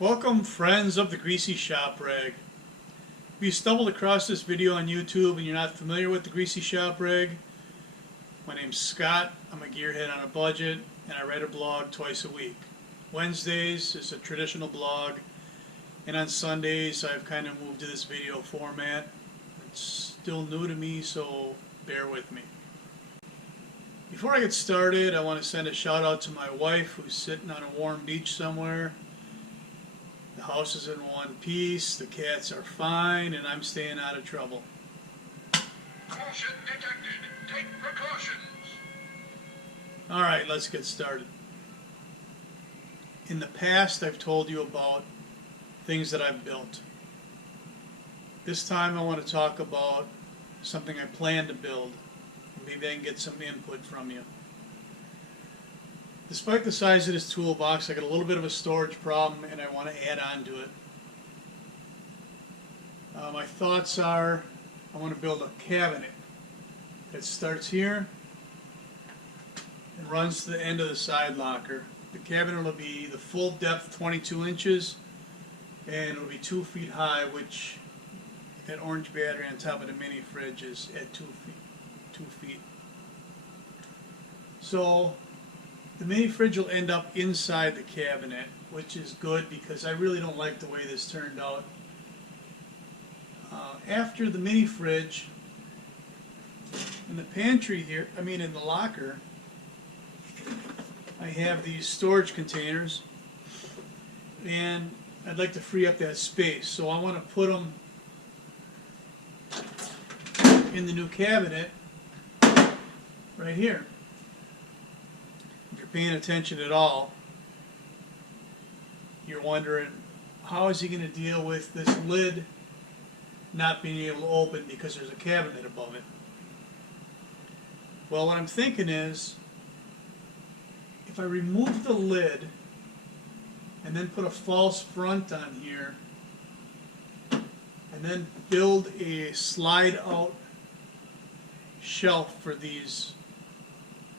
Welcome, friends of the Greasy Shop Rag. If you stumbled across this video on YouTube and you're not familiar with the Greasy Shop Rag, my name's Scott. I'm a gearhead on a budget, and I write a blog twice a week. Wednesdays is a traditional blog, and on Sundays I've kind of moved to this video format. It's still new to me, so bear with me. Before I get started, I want to send a shout out to my wife who's sitting on a warm beach somewhere. The house is in one piece, the cats are fine, and I'm staying out of trouble. Caution detected. Take precautions. Alright, let's get started. In the past, I've told you about things that I've built. This time I want to talk about something I plan to build. Maybe I can get some input from you. Despite the size of this toolbox, I got a little bit of a storage problem and I want to add on to it. My thoughts are I want to build a cabinet that starts here and runs to the end of the side locker. The cabinet will be the full depth 22 inches and it will be 2 feet high, which that orange battery on top of the mini fridge is at 2 feet. So the mini fridge will end up inside the cabinet, which is good because I really don't like the way this turned out. After the mini fridge, in the pantry here, in the locker, I have these storage containers, and I'd like to free up that space, so I want to put them in the new cabinet right here. If you're paying attention at all, you're wondering, how is he going to deal with this lid not being able to open because there's a cabinet above it? Well, what I'm thinking is, if I remove the lid and then put a false front on here and then build a slide out shelf for these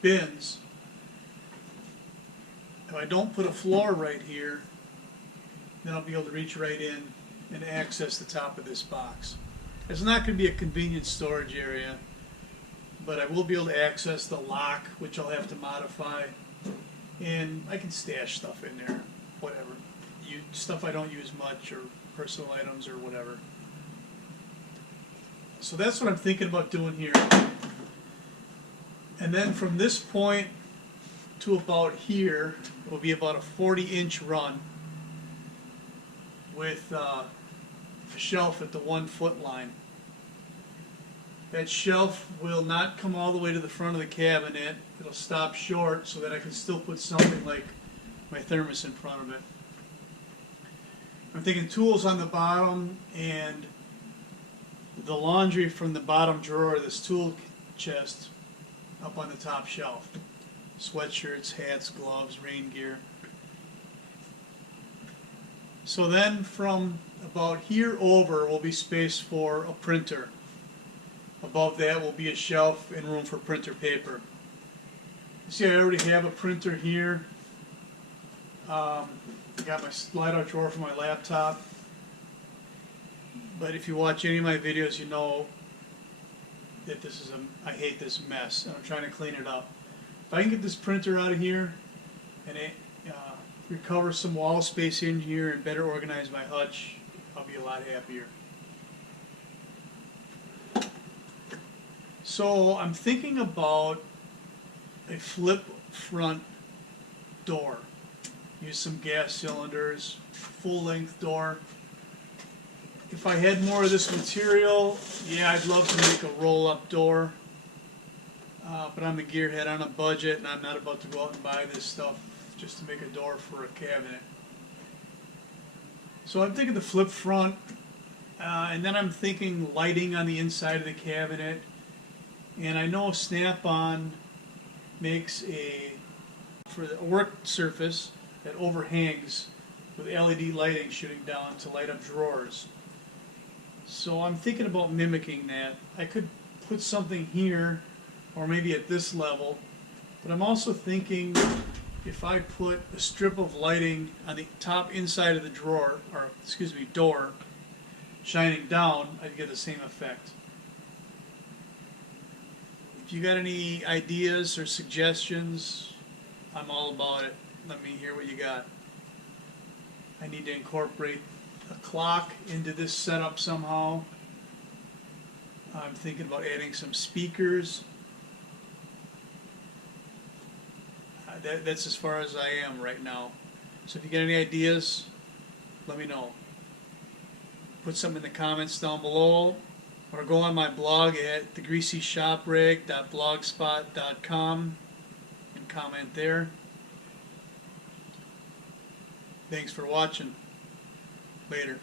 bins, if I don't put a floor right here, then I'll be able to reach right in and access the top of this box. It's not going to be a convenient storage area, but I will be able to access the lock, which I'll have to modify, and I can stash stuff in there, whatever. Stuff I don't use much, or personal items, or whatever. So that's what I'm thinking about doing here. And then from this point to about here will be about a 40-inch run with a shelf at the 1 foot line. That shelf will not come all the way to the front of the cabinet. It'll stop short so that I can still put something like my thermos in front of it. I'm thinking tools on the bottom and the laundry from the bottom drawer of this tool chest up on the top shelf. Sweatshirts, hats, gloves, rain gear. So then from about here over will be space for a printer. Above that will be a shelf and room for printer paper. You see, I already have a printer here. I got my slide-out drawer for my laptop. But if you watch any of my videos, you know that I hate this mess, and I'm trying to clean it up. If I can get this printer out of here and recover some wall space in here and better organize my hutch, I'll be a lot happier. So I'm thinking about a flip front door. Use some gas cylinders, full-length door. If I had more of this material, yeah, I'd love to make a roll-up door. But I'm a gearhead on a budget, and I'm not about to go out and buy this stuff just to make a door for a cabinet. So I'm thinking the flip front, and then I'm thinking lighting on the inside of the cabinet. And I know Snap-on makes for the work surface that overhangs with LED lighting shooting down to light up drawers. So I'm thinking about mimicking that. I could put something here, or maybe at this level, but I'm also thinking if I put a strip of lighting on the top inside of the drawer, or excuse me, door, shining down, I'd get the same effect. If you got any ideas or suggestions, I'm all about it. Let me hear what you got. I need to incorporate a clock into this setup somehow. I'm thinking about adding some speakers. That's as far as I am right now. So if you get any ideas, let me know. Put some in the comments down below, or go on my blog at thegreasyshoprag.blogspot.com and comment there. Thanks for watching. Later.